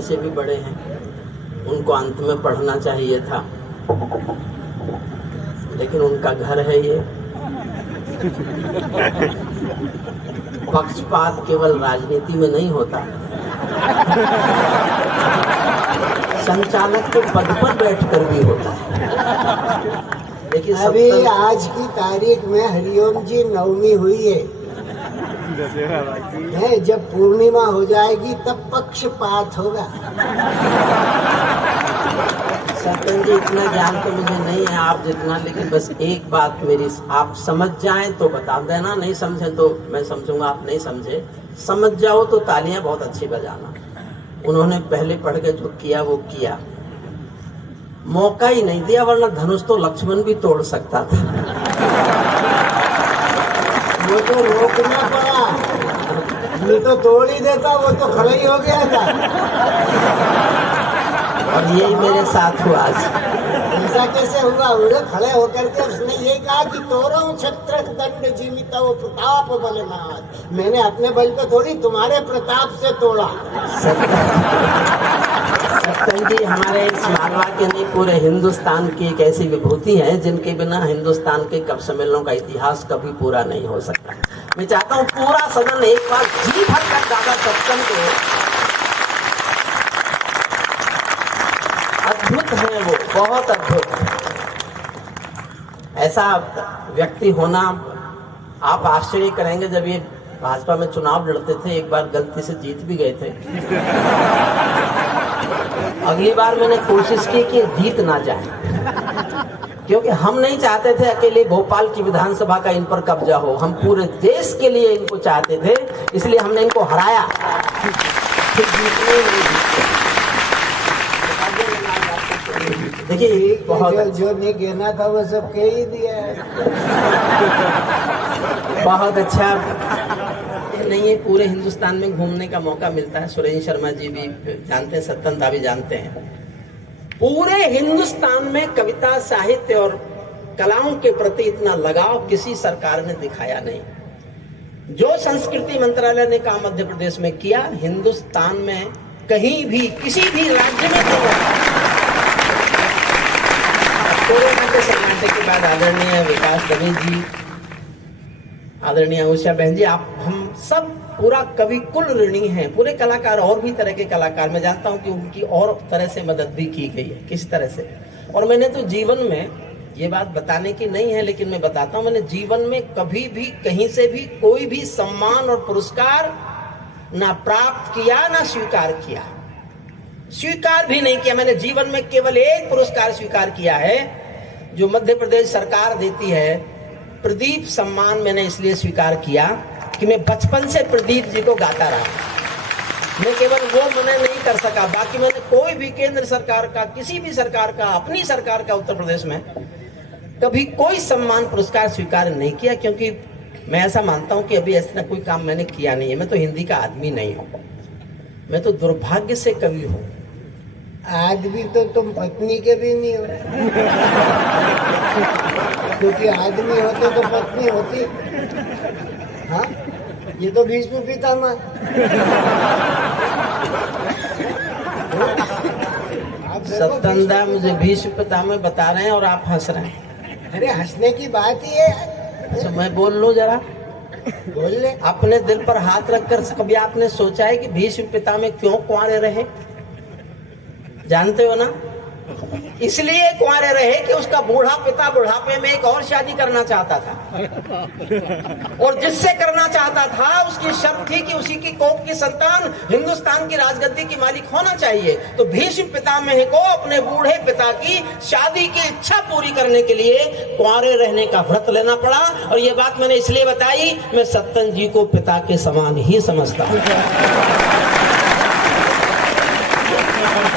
जी से भी बड़े हैं, उनको अंत में पढ़ना चाहिए था, लेकिन उनका घर है ये। पक्षपात केवल राजनीति में नहीं होता, संचालक के पद पर बैठकर भी होता है। देखिए अभी आज की तारीख में हरिओम जी नवमी हुई है, जब पूर्णिमा हो जाएगी तब पक्षपात होगा। सत्यन जी इतना ज्ञान तो मुझे नहीं है आप जितना, लेकिन बस एक बात मेरी, आप समझ जाएं तो बता देना, नहीं समझे तो मैं समझूंगा आप नहीं समझे। समझ जाओ तो तालियां बहुत अच्छी बजाना। उन्होंने पहले पढ़ के जो किया वो किया, मौका ही नहीं दिया, वरना धनुष तो लक्ष्मण भी तोड़ सकता था। वो तो रोकना पड़ा, ये तो तोड़ ही देता, वो तो खड़ा ही हो गया था। और यही मेरे साथ हुआ आज। ऐसा कैसे हुआ? उन्हें खड़े होकर के उसने ये कहा कि तोरो छत्र दंड जीवित वो प्रताप बल मात। मैंने अपने बल पे थोड़ी, तुम्हारे प्रताप से तोड़ा। सत्यन जी हमारे इस मालवा के नहीं, पूरे हिंदुस्तान की एक ऐसी विभूति है जिनके बिना हिंदुस्तान के कवि सम्मेलनों का इतिहास कभी पूरा नहीं हो सकता। मैं चाहता हूँ पूरा सदन एक बार जी भर कर दादा सत्यन को, अद्भुत है वो, बहुत अद्भुत। ऐसा व्यक्ति होना, आप आश्चर्य करेंगे, जब ये भाजपा में चुनाव लड़ते थे, एक बार गलती से जीत भी गए थे। अगली बार मैंने कोशिश की कि जीत ना जाए, क्योंकि हम नहीं चाहते थे अकेले भोपाल की विधानसभा का इन पर कब्जा हो, हम पूरे देश के लिए इनको चाहते थे, इसलिए हमने इनको हराया। फिर जीतने ही नहीं जीते। देखिए बहुत जो नहीं कहना था वो सब कह ही दिया है। बहुत अच्छा नहीं है, पूरे हिंदुस्तान में घूमने का मौका मिलता है। सुरेंद्र शर्मा जी भी जानते हैं, सत्यन दा भी जानते हैं। पूरे हिंदुस्तान में कविता, साहित्य और कलाओं के प्रति इतना लगाव किसी सरकार ने दिखाया नहीं। जो संस्कृति मंत्रालय ने काम मध्य प्रदेश में किया, हिंदुस्तान में कहीं भी किसी भी राज्य में नहीं हुआ। कोरोना के सन्नाटे के बाद आदरणीय विकास दवे जी, आदरणीय उषा बहन जी, आप हम सब पूरा कवि कुल ऋणी हैं, पूरे कलाकार और भी तरह के कलाकार। मैं जानता हूं कि उनकी और तरह से मदद भी की गई है, किस तरह से। और मैंने तो जीवन में, ये बात बताने की नहीं है लेकिन मैं बताता हूं, मैंने जीवन में कभी भी कहीं से भी कोई भी सम्मान और पुरस्कार ना प्राप्त किया ना स्वीकार किया, स्वीकार भी नहीं किया। मैंने जीवन में केवल एक पुरस्कार स्वीकार किया है जो मध्य प्रदेश सरकार देती है, प्रदीप सम्मान। मैंने इसलिए स्वीकार किया कि मैं बचपन से प्रदीप जी को गाता रहा। मैं केवल वो मना नहीं कर सका, बाकी मैंने कोई भी केंद्र सरकार का, किसी भी सरकार का, अपनी सरकार का उत्तर प्रदेश में कभी कोई सम्मान पुरस्कार स्वीकार नहीं किया, क्योंकि मैं ऐसा मानता हूं कि अभी ऐसा कोई काम मैंने किया नहीं है। मैं तो हिंदी का आदमी नहीं हूं, मैं तो दुर्भाग्य से कवि हूं। आदमी तो तुम पत्नी के भी नहीं हो, क्योंकि आदमी होते तो पत्नी होती। हाँ, ये तो भीष्म पितामह। सत्यन दा मुझे भीष्म पितामह बता रहे हैं और आप हंस रहे हैं। अरे हंसने की बात ही है। अच्छा मैं बोल लूं जरा, बोल ले। अपने दिल पर हाथ रखकर कभी आपने सोचा है कि भीष्म पितामह क्यों कुंवारे रहे? जानते हो ना, इसलिए कुंवारे रहे कि उसका बूढ़ा पिता बुढ़ापे में एक और शादी करना चाहता था, और जिससे करना चाहता था उसकी शर्त थी कि उसी की कोख की संतान हिंदुस्तान की राजगद्दी की मालिक होना चाहिए। तो भीष्म पितामह को अपने बूढ़े पिता की शादी की इच्छा पूरी करने के लिए कुंवारे रहने का व्रत लेना पड़ा। और ये बात मैंने इसलिए बताई, मैं सत्यन जी को पिता के समान ही समझता हूँ।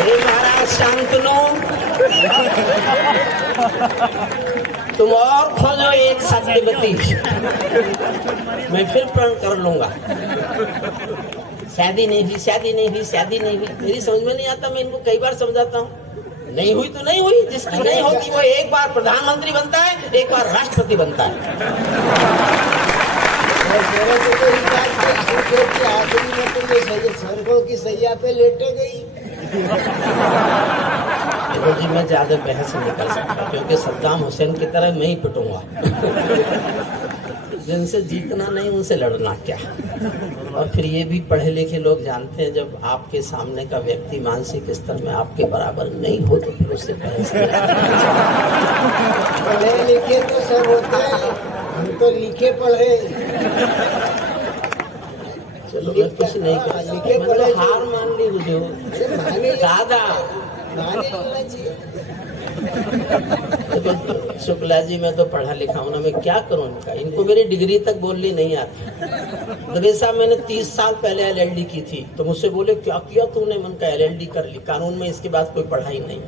महाराज शांतनु, तुम और खोजो एक सत्यवती, मैं फिर प्रण कर लूंगा। शादी नहीं हुई, शादी नहीं हुई, शादी नहीं हुई, मेरी समझ में नहीं आता। मैं इनको कई बार समझाता हूँ, नहीं हुई तो नहीं हुई। जिसकी नहीं होती वो एक बार प्रधानमंत्री बनता है, एक बार राष्ट्रपति बनता है। आदमी में तो ये स्वर्गों की सैया पे लेटे गई। देखो जी, मैं ज्यादा बहस नहीं कर सकता क्योंकि सद्दाम हुसैन की तरह मैं ही पिटूंगा। जिनसे जीतना नहीं उनसे लड़ना क्या। और फिर ये भी पढ़े लिखे लोग जानते हैं, जब आपके सामने का व्यक्ति मानसिक स्तर में आपके बराबर नहीं हो तो फिर उससे बहस पढ़े लिखे तो सब होते हैं, हम तो लिखे पढ़े। चलो मैं कुछ नहीं कर सकता, मैंने हार मान ली मुझे दादा। देखो शुक्ला जी, मैं तो पढ़ा लिखा हूं ना, मैं क्या करूं इनका, इनको मेरी डिग्री तक बोलनी नहीं आती। दबे साहब मैंने 30 साल पहले LLD की थी, तो मुझसे बोले क्या किया तूने, मन का LLD कर ली, कानून में इसके बाद कोई पढ़ाई नहीं।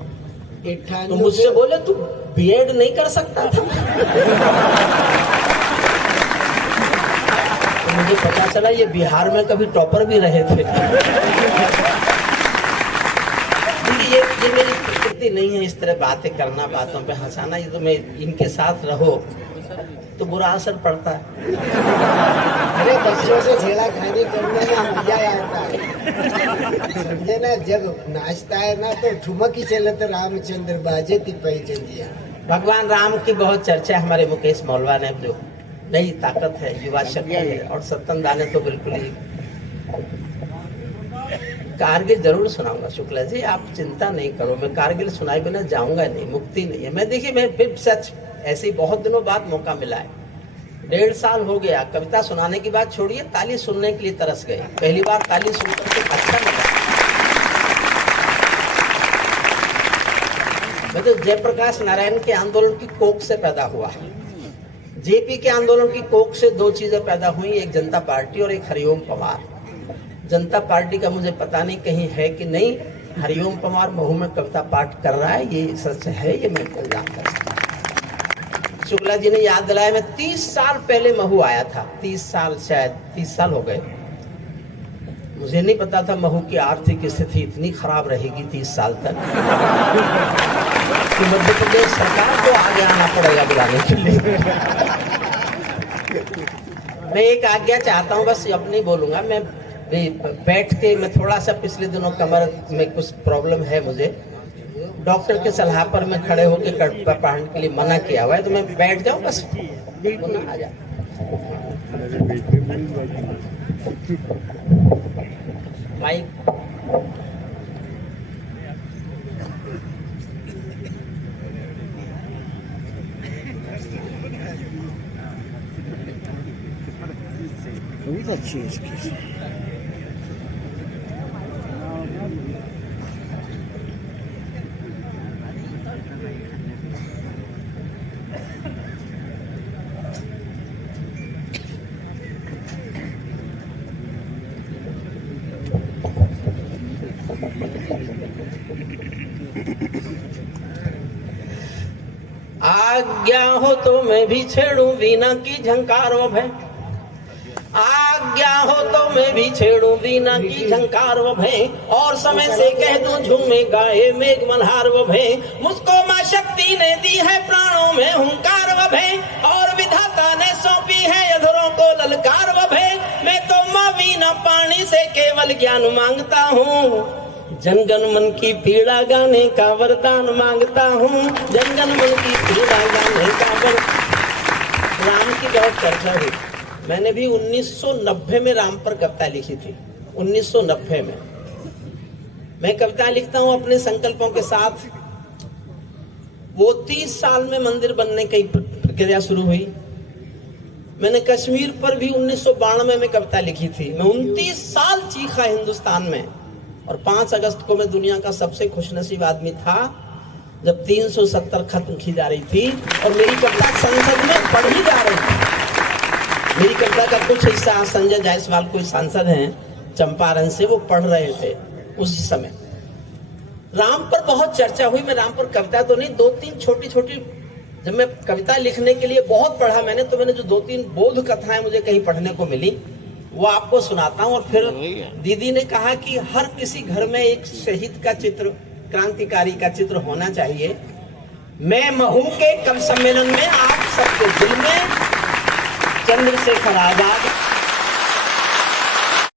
तो मुझसे बोले तू B.Ed नहीं कर सकता था। तो मुझे पता चला ये बिहार में कभी टॉपर भी रहे थे। ये मेरी प्रकृति नहीं है इस तरह बातें करना, बातों पे हंसाना। ये तो मैं इनके साथ रहो तो बुरा असर पड़ता है। अरे बच्चों से छेड़ा खानी करने में मजा आता है, समझे ना। जब नाचता है ना तो ठुमक ही चलत रामचंद्र बाजे ती पहचानिया। भगवान राम की बहुत चर्चा हमारे मुकेश मौलवा ने, जो नई ताकत है, युवा शक्ति है, और सत्तन दाने तो बिल्कुल ही। कारगिल जरूर सुनाऊंगा शुक्ला जी, आप चिंता नहीं करो, मैं कारगिल सुनाए बिना जाऊंगा नहीं, मुक्ति नहीं है। मैं देखिए, मैं फिर सच ऐसे ही बहुत दिनों बाद मौका मिला है, 1.5 साल हो गया। कविता सुनाने की बात छोड़िए, ताली सुनने के लिए तरस गए। पहली बार ताली सुनकर के अच्छा लगा। मैं तो जयप्रकाश नारायण के आंदोलन की कोख से पैदा हुआ। JP के आंदोलन की कोख से 2 चीजें पैदा हुई, एक जनता पार्टी और एक हरिओम पंवार। जनता पार्टी का मुझे पता नहीं कहीं है कि नहीं, हरिओम पंवार महू में कविता पाठ कर रहा है, ये सच है, ये मैं जानता हूं। शुक्ला जी ने याद दिलाया, मैं 30 साल पहले महू आया था, 30 साल, शायद 30 साल हो गए। मुझे नहीं पता था महू की आर्थिक स्थिति इतनी खराब रहेगी 30 साल तक कि मध्य प्रदेश सरकार को आगे आना पड़ेगा बुलाने के लिए। मैं एक आज्ञा चाहता हूँ, बस अब नहीं बोलूंगा, मैं बैठ के, मैं थोड़ा सा पिछले दिनों कमर में कुछ प्रॉब्लम है मुझे, डॉक्टर के सलाह पर मैं खड़े होकर कविता पढ़ने के लिए मना किया हुआ है, तो मैं बैठ जाऊं बस, आ जा। माइक बहुत अच्छी है इसकी। आज्ञा हो तो मैं भी छेड़ू वीणा की झंकार वो भय, आज्ञा हो तो मैं भी छेड़ू वीणा की झंकार वो भय, और समय से कह दूं झूमे गाए मेघ मल्हार वो भय। मुझको माँ शक्ति ने दी है प्राणों में हुंकार वो भय, और विधाता ने सौंपी है अधरों को ललकार वो भय। मैं तो माँ वीणा पानी से केवल ज्ञान मांगता हूँ, जनगण मन की पीड़ा गाने का वरदान मांगता हूँ, जनगण मन की पीड़ा गाने का वरदान। राम की बहुत चर्चा हुई, मैंने भी 1990 में राम पर कविता लिखी थी। 1990 में मैं कविता लिखता हूँ अपने संकल्पों के साथ। वो 30 साल में मंदिर बनने की प्रक्रिया शुरू हुई। मैंने कश्मीर पर भी 1992 में कविता लिखी थी। मैं 29 साल चीखा हिंदुस्तान में, और 5 अगस्त को मैं दुनिया का सबसे खुशनसीब आदमी था जब 370 खत्म की जा रही थी और मेरी कविता संसद में पढ़ी जा रही थी। मेरी कविता का कुछ हिस्सा संजय जायसवाल कोई सांसद हैं चंपारण से, वो पढ़ रहे थे उसी समय। राम पर बहुत चर्चा हुई। मैं राम पर कविता तो नहीं, 2-3 छोटी, जब मैं कविता लिखने के लिए बहुत पढ़ा मैंने, तो मैंने जो 2-3 बोध कथाएं मुझे कहीं पढ़ने को मिली वो आपको सुनाता हूँ। और फिर दीदी ने कहा कि हर किसी घर में एक शहीद का चित्र, क्रांतिकारी का चित्र होना चाहिए। मैं महू के कवि सम्मेलन में आप सबके दिल में चंद्रशेखर आजाद